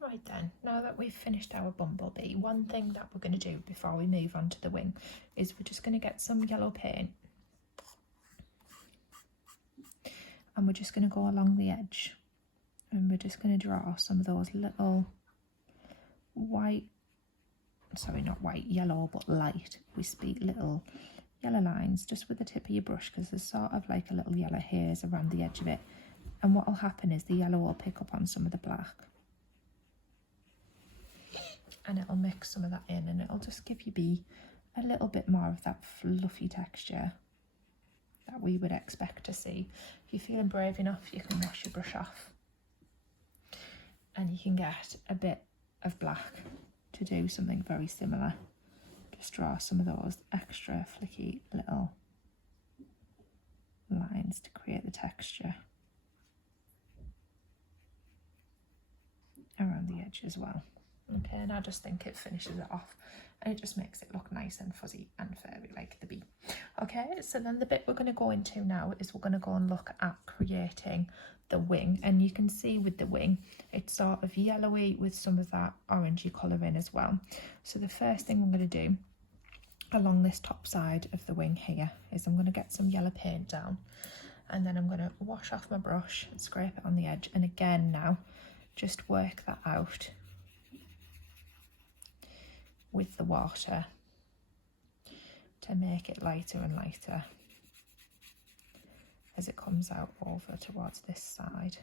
Right then, now that we've finished our bumblebee, one thing that we're going to do before we move on to the wing is we're just going to get some yellow paint and we're just going to go along the edge and we're just going to draw some of those little white, sorry not white, yellow but light, we speak little yellow lines just with the tip of your brush, because there's sort of like a little yellow haze around the edge of it, and what will happen is the yellow will pick up on some of the black and it'll mix some of that in and it'll just give you a little bit more of that fluffy texture that we would expect to see. If you're feeling brave enough, you can wash your brush off and you can get a bit of black to do something very similar. Just draw some of those extra flicky little lines to create the texture around the edge as well. Okay, and I just think it finishes it off and it just makes it look nice and fuzzy and furry like the bee. Okay, so then the bit we're going to go into now is we're going to go and look at creating the wing, and you can see with the wing it's sort of yellowy with some of that orangey colour in as well. So the first thing I'm going to do along this top side of the wing here is I'm going to get some yellow paint down and then I'm going to wash off my brush and scrape it on the edge, and again now just work that out with the water to make it lighter and lighter as it comes out over towards this side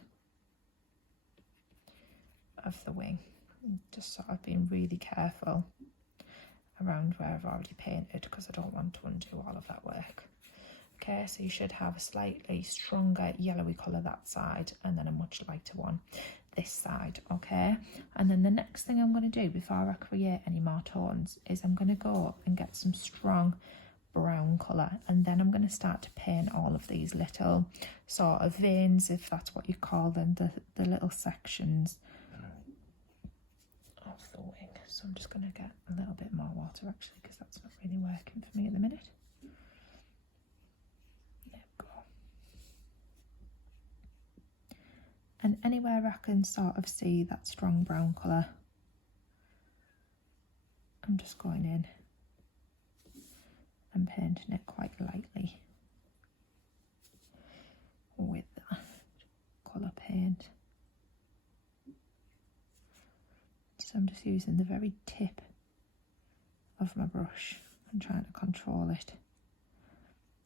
of the wing. Just sort of being really careful around where I've already painted because I don't want to undo all of that work. Okay, so you should have a slightly stronger yellowy colour that side and then a much lighter one this side, okay? And then the next thing I'm going to do before I create any more tones is I'm going to go and get some strong brown colour, and then I'm going to start to paint all of these little sort of veins, if that's what you call them, the little sections of the wing. So I'm just going to get a little bit more water actually because that's not really working for me at the minute. There we go. And anywhere I can sort of see that strong brown colour, I'm just going in and painting it quite lightly with that colour paint. So I'm just using the very tip of my brush and trying to control it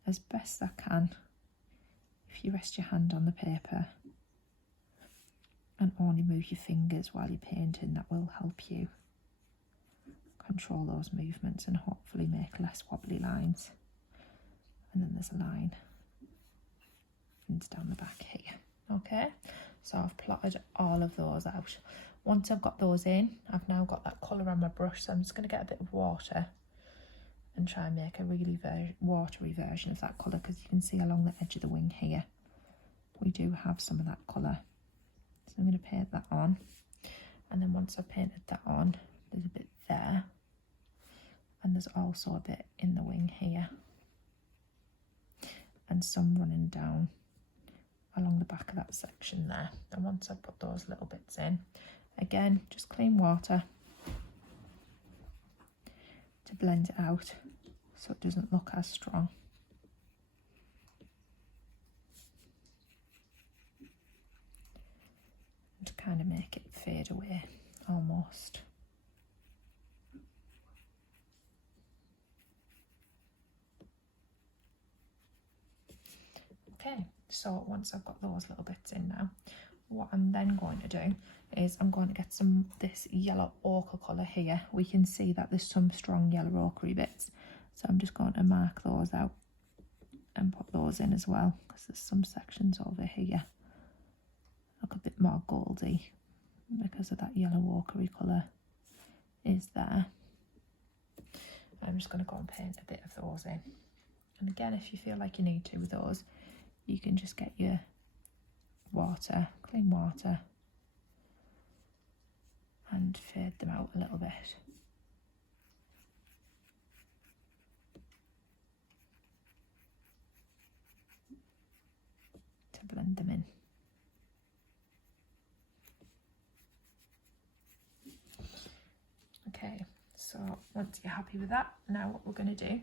as best I can. If you rest your hand on the paper and only move your fingers while you're painting, that will help you control those movements and hopefully make less wobbly lines. And then there's a line runs down the back here. Okay, so I've plotted all of those out. Once I've got those in, I've now got that colour on my brush, so I'm just going to get a bit of water and try and make a really watery version of that colour, because you can see along the edge of the wing here we do have some of that colour. So I'm going to paint that on, and then once I've painted that on, there's a bit there and there's also a bit in the wing here and some running down along the back of that section there. And once I've put those little bits in, again just clean water to blend it out so it doesn't look as strong. And to kind of make it fade away almost. Okay, so once I've got those little bits in now, what I'm then going to do is I'm going to get this yellow ochre colour here. We can see that there's some strong yellow ochre bits, so I'm just going to mark those out and put those in as well, because there's some sections over here look a bit more goldy because of that yellow ochre colour is there. I'm just going to go and paint a bit of those in, and again, if you feel like you need to with those, you can just get your water, clean water, and fade them out a little bit. To blend them in. Okay, so once you're happy with that, now what we're going to do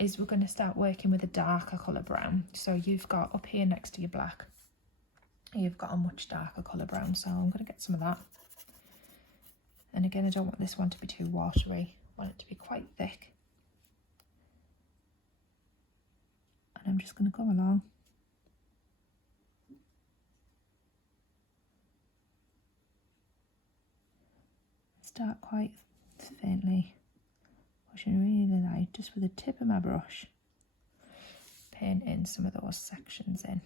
is we're going to start working with a darker colour brown. So you've got up here next to your black, you've got a much darker colour brown, so I'm going to get some of that. And again, I don't want this one to be too watery, I want it to be quite thick. And I'm just going to go along. Start quite faintly, pushing really light, just with the tip of my brush, paint in some of those sections in.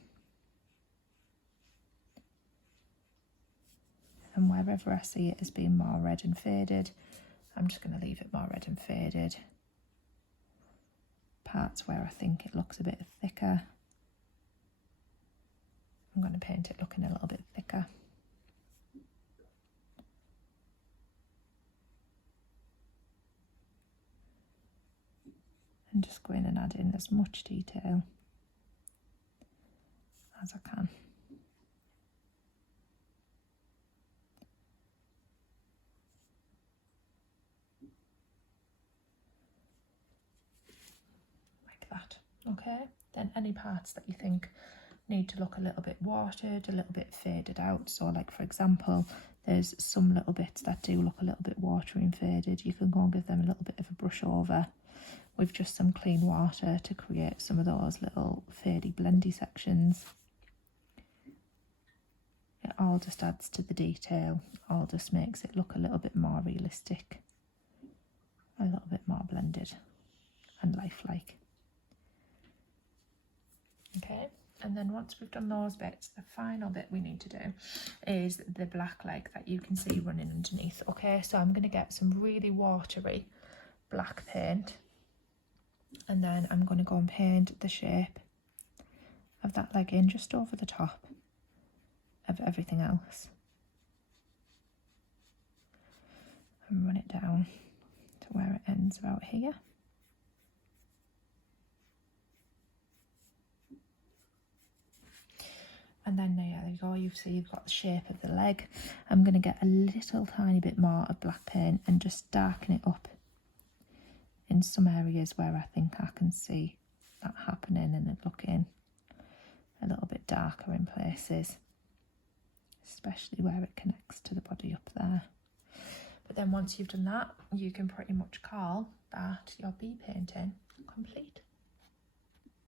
And wherever I see it as being more red and faded, I'm just going to leave it more red and faded. Parts where I think it looks a bit thicker, I'm going to paint it looking a little bit thicker. And just go in and add in as much detail as I can. Like that, okay? Then any parts that you think need to look a little bit watered, a little bit faded out, so like for example, there's some little bits that do look a little bit watery and faded, you can go and give them a little bit of a brush over with just some clean water to create some of those little fadey blendy sections. It all just adds to the detail, all just makes it look a little bit more realistic, a little bit more blended and lifelike. Okay, and then once we've done those bits, the final bit we need to do is the black leg that you can see running underneath. Okay, so I'm going to get some really watery black paint, and then I'm going to go and paint the shape of that leg in just over the top of everything else and run it down to where it ends about here. And then there you go, you've got the shape of the leg. I'm going to get a little tiny bit more of black paint and just darken it up in some areas where I think I can see that happening and it looking a little bit darker in places, especially where it connects to the body up there. But then once you've done that, you can pretty much call that your bee painting complete.